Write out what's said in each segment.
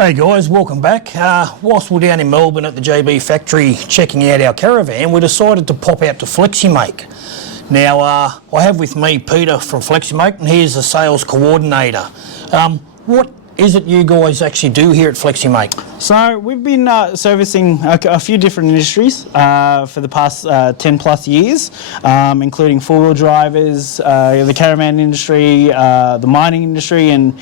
Hey guys, welcome back. Whilst we're down in Melbourne at the JB factory checking out our caravan, we decided to pop out to Fleximake. Now, I have with me Peter from Fleximake, and he's the sales coordinator. What is it you guys actually do here at Fleximake? So we've been servicing a few different industries for the past 10 plus years, including four-wheel drivers, the caravan industry, the mining industry, and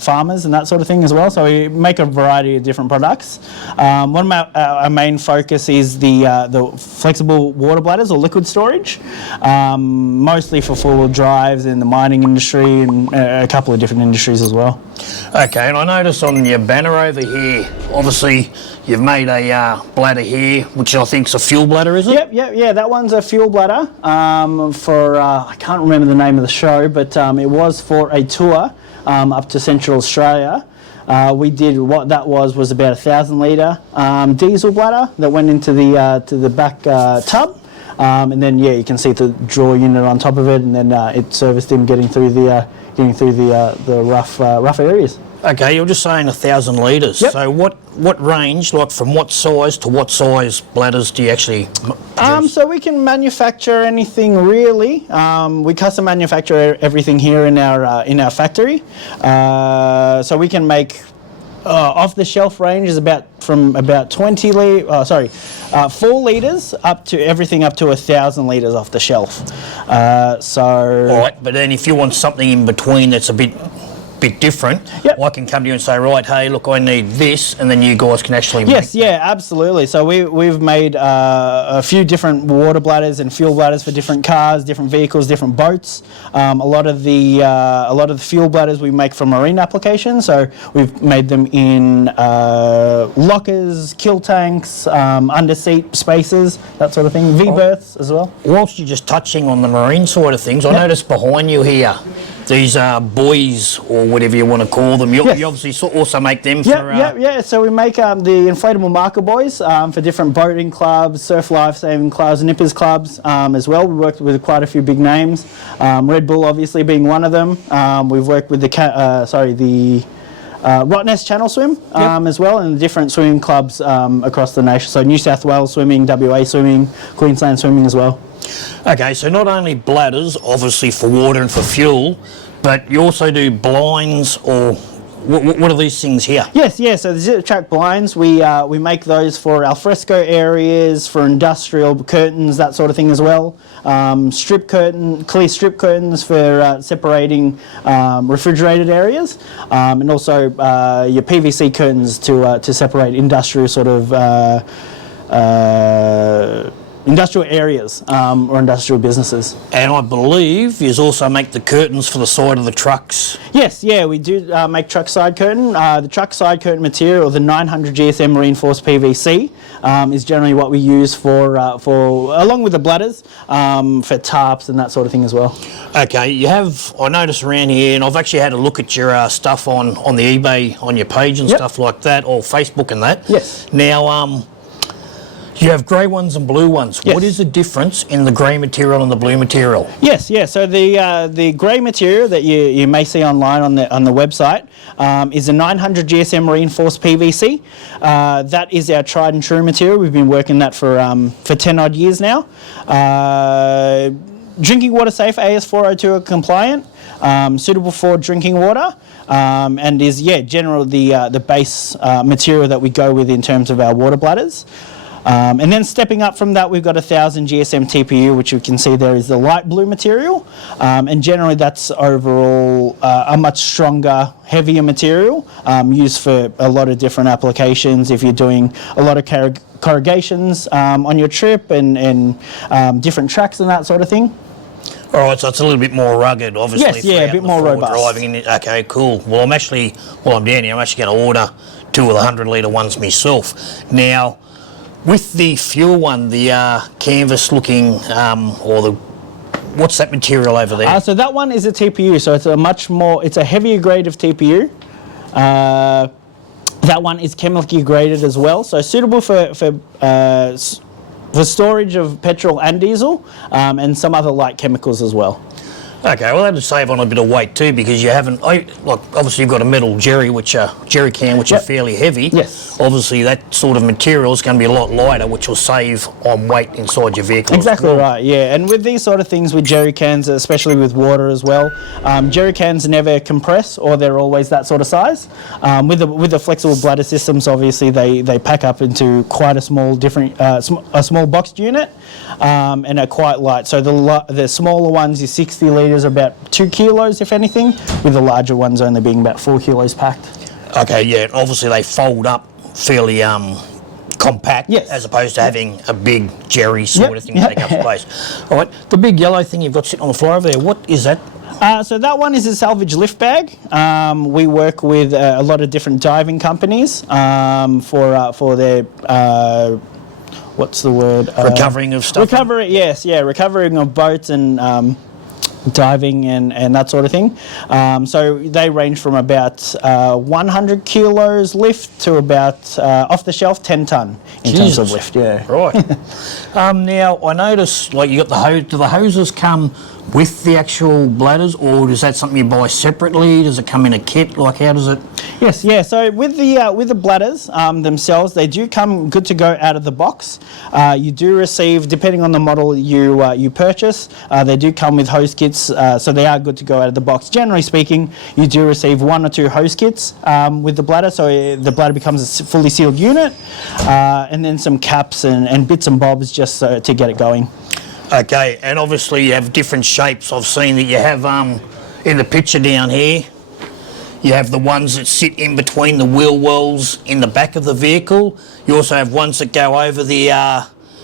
farmers and that sort of thing as well. So we make a variety of different products. One of our main focus is the flexible water bladders or liquid storage, mostly for four-wheel drives in the mining industry and a couple of different industries as well. Okay, and I notice on your banner over here, obviously you've made a bladder here, which I think is a fuel bladder, is it? Yeah, that one's a fuel bladder for, I can't remember the name of the show, but it was for a tour up to Central Australia. We did, what that was about 1,000 litre diesel bladder that went into the back tub. And then you can see the draw unit on top of it, and then it serviced him getting through the rough areas. Okay, you're just saying 1,000 litres. Yep. So what range, like from what size to what size bladders do you actually produce? So we can manufacture anything really. We custom manufacture everything here in our factory. So we can make off the shelf range is from about 4 litres up to everything up to 1,000 litres off the shelf. All right, but then if you want something in between that's a bit different, yep. I can come to you and say, right, hey, look, I need this, and then you guys can actually make that. Yeah, absolutely. So we've made a few different water bladders and fuel bladders for different cars, different vehicles, different boats. A lot of the fuel bladders we make for marine applications. So we've made them in lockers, kill tanks, under seat spaces, that sort of thing. V-berths as well. Whilst you're just touching on the marine side of things, I noticed behind you here, these buoys, or whatever you want to call them, you obviously also make them for... Yeah. So we make the inflatable marker buoys for different boating clubs, surf lifesaving clubs, nippers clubs as well. We worked with quite a few big names, Red Bull obviously being one of them. We've worked with the Rottnest Channel Swim as well, and different swimming clubs across the nation. So New South Wales Swimming, WA Swimming, Queensland Swimming as well. Okay, so not only bladders, obviously for water and for fuel, but you also do blinds, or what are these things here? Yes, so the zip track blinds, we make those for alfresco areas, for industrial curtains, that sort of thing as well. Clear strip curtains for separating refrigerated areas, and also your PVC curtains to separate industrial sort of industrial areas or industrial businesses. And I believe you also make the curtains for the side of the trucks. Yes, we do make truck side curtain. The truck side curtain material, the 900 GSM reinforced PVC, is generally what we use for along with the bladders, for tarps and that sort of thing as well. Okay, you have, I noticed around here, and I've actually had a look at your stuff on the eBay, on your page and stuff like that, or Facebook and that. Yes. Now, you have grey ones and blue ones. Yes. What is the difference in the grey material and the blue material? Yes. So the grey material that you may see online on the website is a 900 GSM reinforced PVC. That is our tried and true material. We've been working that for 10 odd years now. Drinking water safe, AS402 compliant, suitable for drinking water. And is generally the base material that we go with in terms of our water bladders. And then stepping up from that, we've got 1,000 GSM TPU, which you can see there is the light blue material. And generally that's overall a much stronger, heavier material used for a lot of different applications. If you're doing a lot of corrugations on your trip and different tracks and that sort of thing. All right, so it's a little bit more rugged, obviously. Yes, a bit more robust. Driving. Okay, cool. Well, I'm actually down here, I'm actually going to order 2 of the 100 litre ones myself. Now, with the fuel one, the canvas looking, what's that material over there? So that one is a TPU, so it's a heavier grade of TPU. That one is chemically graded as well, so suitable for storage of petrol and diesel, and some other light chemicals as well. Okay, well that'd save on a bit of weight too, because you haven't, like obviously you've got a metal jerry can which are fairly heavy. Yes. Obviously that sort of material is going to be a lot lighter, which will save on weight inside your vehicle. Exactly right, yeah. And with these sort of things with jerry cans, especially with water as well, jerry cans never compress, or they're always that sort of size. With the flexible bladder systems, obviously they pack up into quite a small a small boxed unit, and are quite light. So the smaller ones, your 60 litres, are about 2 kilos, if anything, with the larger ones only being about 4 kilos packed. Okay, yeah. Obviously they fold up fairly compact, yes, as opposed to having a big jerry sort of thing to take up space. All right, the big yellow thing you've got sitting on the floor over there, what is that? So that one is a Salvage Lift Bag. We work with a lot of different diving companies for their what's the word? Recovering of stuff? Yes, yeah, recovering of boats and diving and that sort of thing. So they range from about 100 kilos lift to about off the shelf 10 ton in terms of lift. Yeah. Right. Now I notice, like, you got the hose. Do the hoses come with the actual bladders, or is that something you buy separately? Does it come in a kit? Like, how does it? Yes, yeah. So with the bladders themselves, they do come good to go out of the box. You do receive, depending on the model you purchase, they do come with hose kits, so they are good to go out of the box. Generally speaking, you do receive 1 or 2 hose kits with the bladder, so the bladder becomes a fully sealed unit, and then some caps and bits and bobs just to get it going. Okay, and obviously you have different shapes. I've seen that you have in the picture down here, you have the ones that sit in between the wheel wells in the back of the vehicle. You also have ones that go over the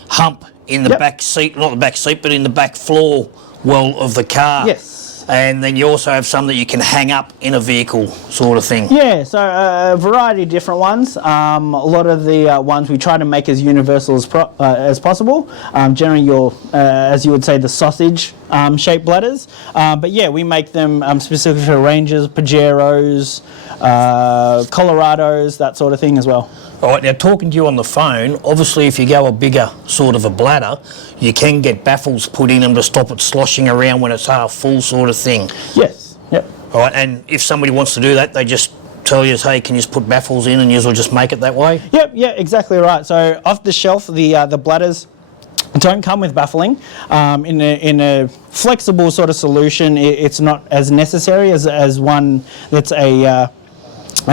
hump in the back seat, not the back seat, but in the back floor well of the car. Yes. And then you also have some that you can hang up in a vehicle, sort of thing. Yeah, so a variety of different ones. A lot of the ones we try to make as universal as possible. Generally, as you would say, the sausage shaped bladders. But yeah, we make them specifically for Rangers, Pajeros, Colorados, that sort of thing as well. All right, now talking to you on the phone, obviously if you go a bigger sort of a bladder, you can get baffles put in them to stop it sloshing around when it's half full, sort of thing. Yes, yep. All right, and if somebody wants to do that, they just tell you, hey, can you just put baffles in, and you'll just make it that way? Yep, yeah, exactly right. So off the shelf, the bladders don't come with baffling. In a flexible sort of solution, it's not as necessary as one that's a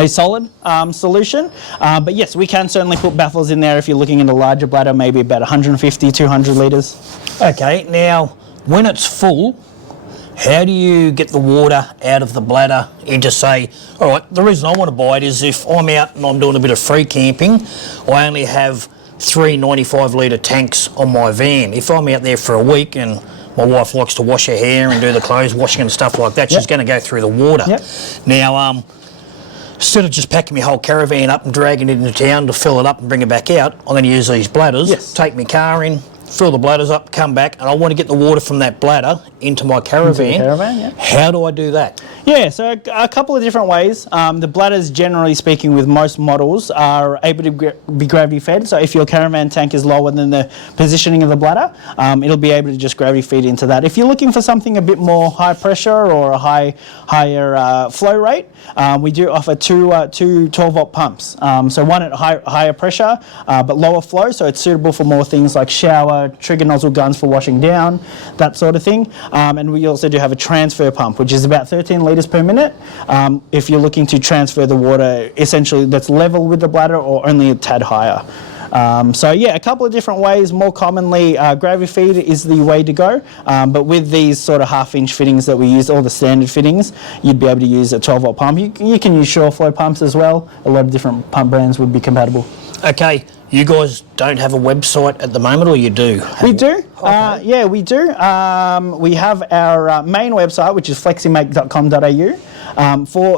solid solution, but yes, we can certainly put baffles in there if you're looking at a larger bladder, maybe about 150, 200 litres. Okay, now when it's full, how do you get the water out of the bladder into, say, all right, the reason I want to buy it is if I'm out and I'm doing a bit of free camping, I only have 3 95 litre tanks on my van. If I'm out there for a week and my wife likes to wash her hair and do the clothes washing and stuff like that, she's going to go through the water. Now, instead of just packing my whole caravan up and dragging it into town to fill it up and bring it back out, I'm going to use these bladders, take my car in, fill the bladders up, come back, and I want to get the water from that bladder into my caravan. How do I do that? Yeah, so a couple of different ways. The bladders, generally speaking, with most models, are able to be gravity fed. So if your caravan tank is lower than the positioning of the bladder, it'll be able to just gravity feed into that. If you're looking for something a bit more high pressure or a higher flow rate, we do offer two 12-volt pumps. So one at higher pressure, but lower flow, so it's suitable for more things like shower, trigger nozzle guns for washing down, that sort of thing. And we also do have a transfer pump, which is about 13 litres per minute. If you're looking to transfer the water, essentially that's level with the bladder or only a tad higher. So yeah, a couple of different ways. More commonly, gravity feed is the way to go. But with these sort of half-inch fittings that we use, all the standard fittings, you'd be able to use a 12-volt pump. You can use Sureflow pumps as well. A lot of different pump brands would be compatible. Okay, you guys don't have a website at the moment, or you do? We do. Yeah, we do. We have our main website, which is fleximake.com.au.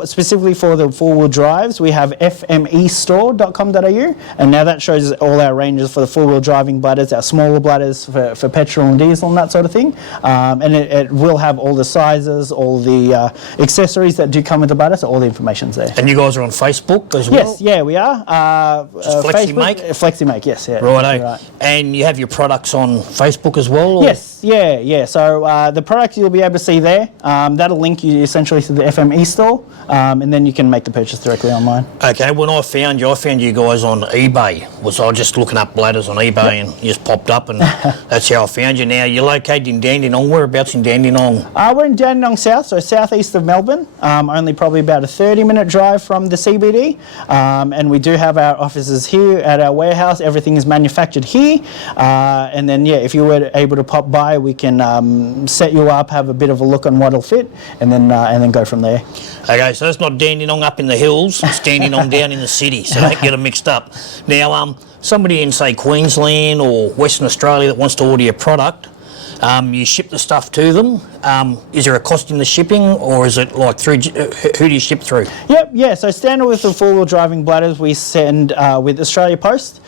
Specifically for the four-wheel drives, we have fmestore.com.au, and now that shows all our ranges for the four-wheel driving bladders, our smaller bladders for petrol and diesel and that sort of thing. And it will have all the sizes, all the accessories that do come with the bladder, so all the information's there. And you guys are on Facebook as well? Yes, yeah, we are. Fleximake? Fleximake, yes, yeah. Righto. Right. And you have your products on Facebook as well? Or? Yes, yeah. So the products you'll be able to see there, that'll link you essentially to the FME store, and then you can make the purchase directly online. Okay, when I found you guys on eBay. I was just looking up bladders on eBay and you just popped up, and that's how I found you. Now, you're located in Dandenong. Whereabouts in Dandenong? We're in Dandenong South, so southeast of Melbourne, only probably about a 30-minute drive from the CBD, and we do have our offices here at our warehouse. Everything is manufactured here, and then, yeah, if you were able to pop by, we can set you up, have a bit of a look on what'll fit, and then go from there. Okay, so that's not Dandenong up in the hills, it's Dandenong down in the city, so don't get them mixed up. Now, somebody in, say, Queensland or Western Australia that wants to order your product, you ship the stuff to them. Is there a cost in the shipping, or is it like through, who do you ship through? Yep, yeah, so standard with the four-wheel driving bladders, we send with Australia Post.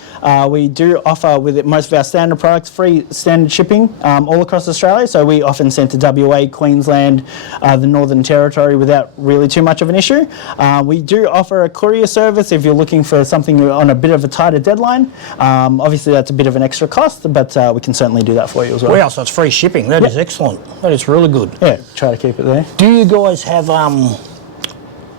We do offer with most of our standard products free standard shipping all across Australia, so we often send to WA, Queensland, the Northern Territory without really too much of an issue. We do offer a courier service if you're looking for something on a bit of a tighter deadline. Obviously that's a bit of an extra cost, but we can certainly do that for you as well. Wow, so it's free shipping. That is excellent. That is really good. Yeah, try to keep it there. Do you guys have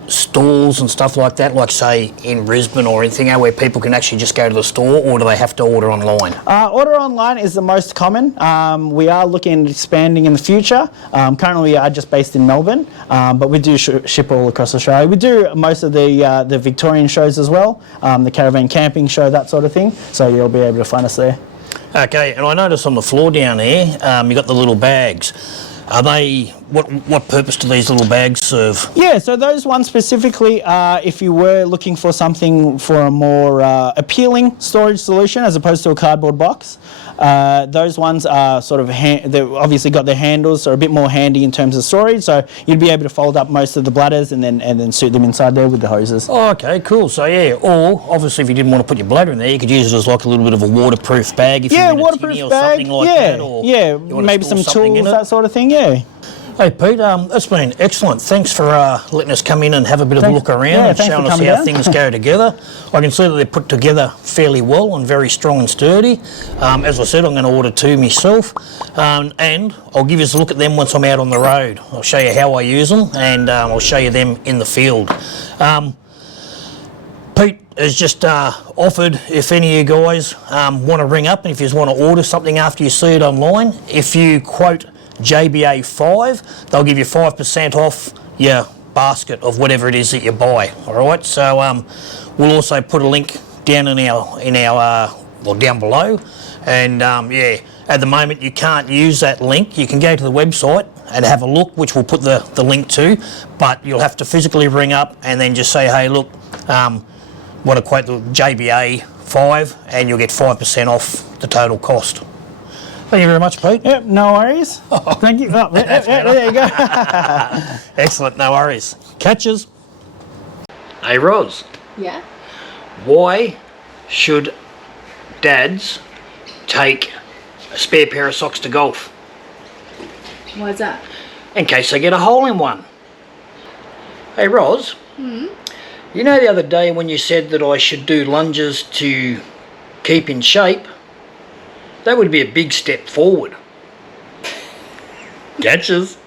stalls and stuff like that, like say in Brisbane or anything, where people can actually just go to the store, or do they have to order online? Order online is the most common. We are looking at expanding in the future. Currently we are just based in Melbourne, but we do ship all across Australia. We do most of the Victorian shows as well, the caravan camping show, that sort of thing, so you'll be able to find us there. Okay, and I noticed on the floor down there, you got the little bags. Are they, what purpose do these little bags serve? Yeah, so those ones specifically are if you were looking for something for a more appealing storage solution as opposed to a cardboard box. Those ones are sort of, they've obviously got their handles, so a bit more handy in terms of storage, so you'd be able to fold up most of the bladders and then suit them inside there with the hoses. Oh, okay, cool. So yeah, or obviously if you didn't want to put your bladder in there, you could use it as like a little bit of a waterproof bag if you're in a tinny or something like that. Or maybe some tools, that sort of thing, yeah. Hey Pete, that's been excellent. Thanks for letting us come in and have a bit of a look around and showing us how things go together. I can see that they're put together fairly well and very strong and sturdy. As I said, I'm going to order two myself, and I'll give you a look at them once I'm out on the road. I'll show you how I use them, and I'll show you them in the field. Pete has just offered, if any of you guys want to ring up and if you just want to order something after you see it online, if you quote JBA5, they'll give you 5% off your basket of whatever it is that you buy. All right, so we'll also put a link down in our down below, and yeah, at the moment you can't use that link. You can go to the website and have a look, which we'll put the link to, but you'll have to physically ring up and then just say, hey, look, want to quote the JBA5, and you'll get 5% off the total cost. Thank you very much, Pete. Yep, no worries. Thank you. Oh, there you go. Excellent, no worries. Catches. Hey, Roz. Yeah? Why should dads take a spare pair of socks to golf? Why's that? In case they get a hole in one. Hey, Roz. You know the other day when you said that I should do lunges to keep in shape? That would be a big step forward. Catches.